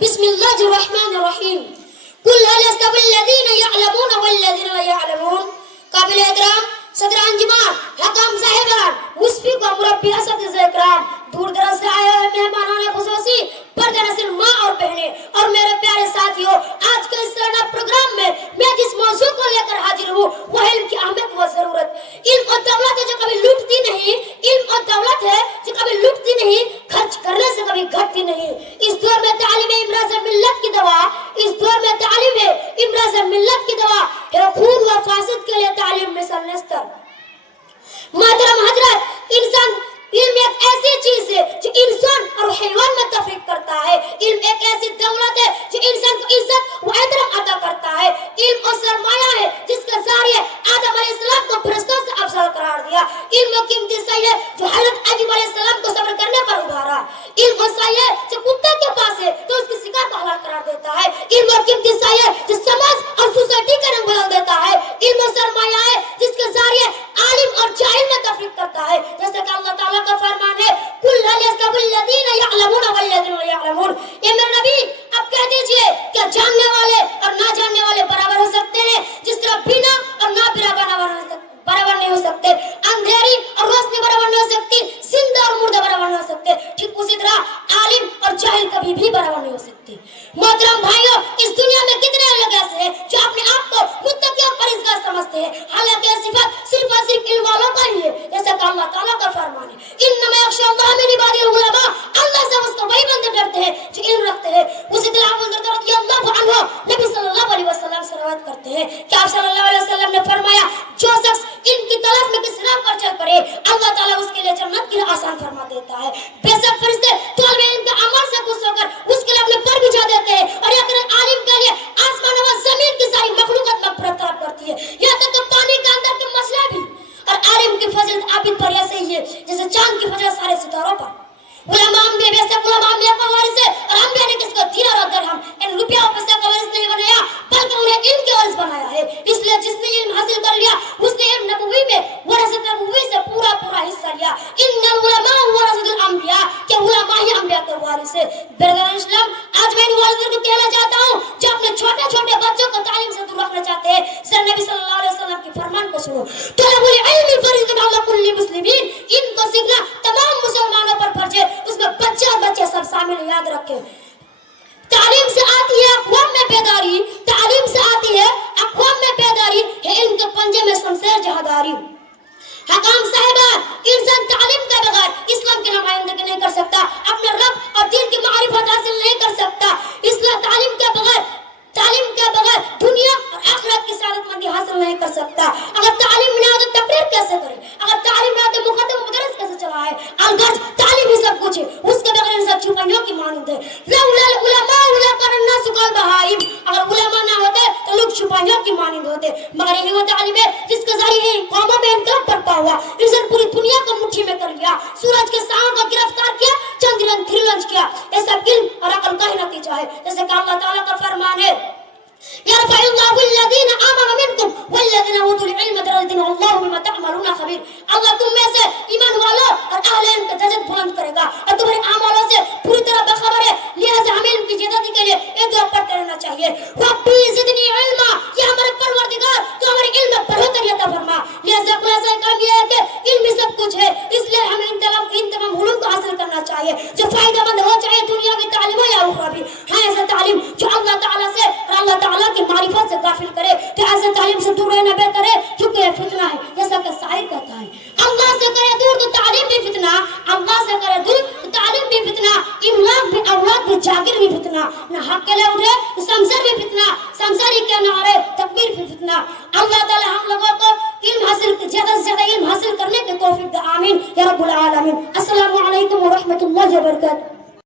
بسم اللہ الرحمن الرحیم قل هل يستوي الذين يعلمون والذين لا يعلمون. قابل احترام صدر انجمن، حکام صاحبان، مشفق و مربی اساتذہ اکرام، دور دراز سے آئے ہوئے مہمانان خصوصی، پردہ نشین ماں اور بہنیں اور میرے پیارے ساتھیوں، آج کے اس سالانہ پروگرام میں جس موضوع کو لے کر حاضر ہوں وہ علم کی اہمیت و ضرورت. علم اور دولت ہے جو کبھی لوٹتی نہیں، علم اور دولت ہے جو کبھی لوٹتی نہیں، خرچ کرنے سے کبھی گھٹتی نہیں. اس دور میں تعلیم امراض ملت کی دوا، اس دور میں تعلیم ہے امراض ملت کی دوا ہے، خون و فاسد کے لیے تعلیم مثل نستر. محترم حضرت، انسان علم ایک ایسی چیز ہے جو انسان اور حیوان میں تفریق کرتا ہے. علم ایک ایسی دولت ہے جو انسان کو عزت و احترام عطا کرتا ہے. علم اور سرمایہ ہے جس کے ذریعے آدم علیہ السلام کو فرشتوں سے افضل قرار دیا. علم و قیمتی صحیح ہے جو حضرت ایوب علیہ السلام کو صبر کرنے پر ابھارا. علم و صحیح ہے جو کتے کے پاس ہے تو اس کی شکار کو حلال قرار دیتا ہے. علم و قیمتی صحیح ہے جو سماج اور سوسائٹی کا رنگ بدل دیتا ہے. علم و سرمایہ ہے جس کے ذریعے عالم اور جاہل میں تفریق کرتا ہے. جیسے کہ اللہ تعالیٰ کا فرمان ہے قل هل يستوي الذين يعلمون والذين لا يعلمون. اے میرے نبی اب کہہ دیجئے کہ جاننے والے اور نہ جاننے والے برابر ہو سکتے ہیں جس طرح بینا اور نہ بینا برابر نہیں ہو سکتے، اندھیری اور روشنی برابر نہیں ہو سکتی، زندہ اور مردہ برابر نہیں ہو سکتے. ٹھیک اسی طرح عالم اور جاہل کبھی بھی برابر نہیں ہو سکتے. محترم بھائیوں، اس دنیا میں کتنے لوگ ایسے ہیں جو اپنے آپ کو متقی اور پرہیزگار سمجھتے ہیں، حالانکہ یہ صفت صرف اور صرف علم والوں کا ہی ہے. جیسا کہ اللہ تعالیٰ کا فرمان ہے انما یخشی اللہ من عبادہ العلماء، اللہ سے اس کو وہی بندے ڈرتے ہیں جو علم رکھتے ہیں. اسی طرح ابو ذر رضی اللہ عنہ نبی صلی اللہ علیہ وسلم سے روایت کرتے ہیں کہ آپ صلی اللہ علیہ وسلم نے فرمایا جو شخص علم کی تلاش میں کس راہ پر چل پڑے اللہ تعالیٰ اس کے لیے جنت کے لیے آسان فرما دیتا ہے. بے شک فرشتے طالب علم کے عمل سے خوش ہو کر اس کے لیے اپنے پر بچھا دیتے ہیں اور یقیناً عالم کے لیے آسمان و زمین کی ساری مخلوقات مغفرت طلب کرتی ہے، یہاں تک کہ پانی کے اندر کے مسئلہ بھی. اور عالم کی فضیلت عابد پر ایسے ہی ہے جیسے چاند کی فضیلت سارے ستاروں پر. علماء انبیاء بے شک علماء انبیاء کا وارث ہے اور انبیاء نے کس کو دینار اور درہم ان روپیہ اور پیسے کا وارث نہیں بنایا بلکہ انہیں علم کے وارث بنایا ہے. اس لیے جس نے علم حاصل کر لیا اس نے علم نبوی میں وراثت نبوی سے پورا حصہ لیا. ان العلماء ورثۃ الانبیاء، کہ علماء ہی انبیاء کے وارث ہیں. برادران اسلام، آج میں ان والدین کو کہنا چاہتا ہوں جو اپنے چھوٹے چھوٹے بچوں کو تعلیم سے دور رکھنا چاہتے ہیں، سر نبی صلی اللہ علیہ وسلم کے فرمان کو سنو. طلب العلم فریضۃ علی کل مسلمین، علم کو سیکھنا تمام مسلمانوں پر فرض ہے، اس میں بچے اور بچے سب شامل. یاد رکھیں تعلیم سے آتی ہے اقوام میں بیداری، تعلیم سے آتی ہے اقوام میں بیداری ہے علم کے پنجے میں شمشیر جہاداری. حکام صاحبان، انسان تعلیم کے بغیر اسلام کی نمائندگی نہیں کر سکتا، اپنے رب اور دین کی معرفت حاصل نہیں کر سکتا. اسلام تعلیم کے بغیر دنیا اور آخرت کی سعادت مندی حاصل نہیں کر سکتا. اگر تعلیم نہ ہو تو تقریر کیسے کرے؟ اگر تعلیم نہ ہو تو مقدم و مدرس کیسے چلائے؟ الغرض تعلیم ہی سب کچھ ہے، اس کے بغیر انسان چوپائیوں کی مانند ہے. لولا العلماء لکان الناس کالبہائم، اگر علماء نہ ہوتے تو لوگ چوپائیوں کی مانند ہوتے. مگر علم و تعلیم ہے جس کے ذریعے قوموں میں انقلاب برپا ہوا، انسان پوری دنیا کو مٹھی میں کر لیا، سورج کے سایوں کو گرفتار کیا، چندرن تھرلنج کیا. یہ سب علم اور عقل کا ہی نتیجہ ہے. جیسے کہ اللہ تعالیٰ کا فرمان ہے يرفع الله الذين آمنوا منكم والذين اوتوا العلم درجات والله بما تعملون خبير. اللہ تم میں سے ایمان والوں اور اہل علم کا درجات بلند کرے گا اور تمہارے اعمالوں سے پوری طرح باخبر ہے. لہذا ہمیں علم کی زیادتی کے لیے ایک دعا پڑھتے رہنا چاہیے. ربی زدنی علما، یہ ہمارے پروردگار تو ہمارے علم میں بڑھوتری عطا فرما. لہذا خلاصہ کلام یہ ہے کہ علم سب کچھ ہے، اس لیے ہمیں ان تمام علوم کو حاصل کرنا چاہیے جو فائدہ مند ہو، چاہے دنیا کی تعلیم ہو یا اخروی. ہاں ایسا تعلیم جو اللہ تعالیٰ سے اور اللہ تعالیٰ کی معرفت سے غافل کرے تو ایسے تعلیم سے دور رہنا بہتر ہے کیونکہ یہ فتنہ ہے. جیسا کہ شاعر کہتا ہے اللہ سے کرے دور تو تعلیم بھی فتنہ، اللہ سے کرے دور تو تعلیم بھی فتنہ، املاک بھی اولاد بھی جاگیر بھی فتنہ. نہ حق کے لیے اٹھے تو شمشیر بھی فتنہ، شمشیری کے نعرے تکبیر بھی فتنہ. اللہ تعالی ہم لوگوں کو علم حاصل زیادہ سے زیادہ علم حاصل کرنے کی توفیق دے. آمین یا رب العالمین. السلام علیکم ورحمۃ اللہ وبرکاتہ.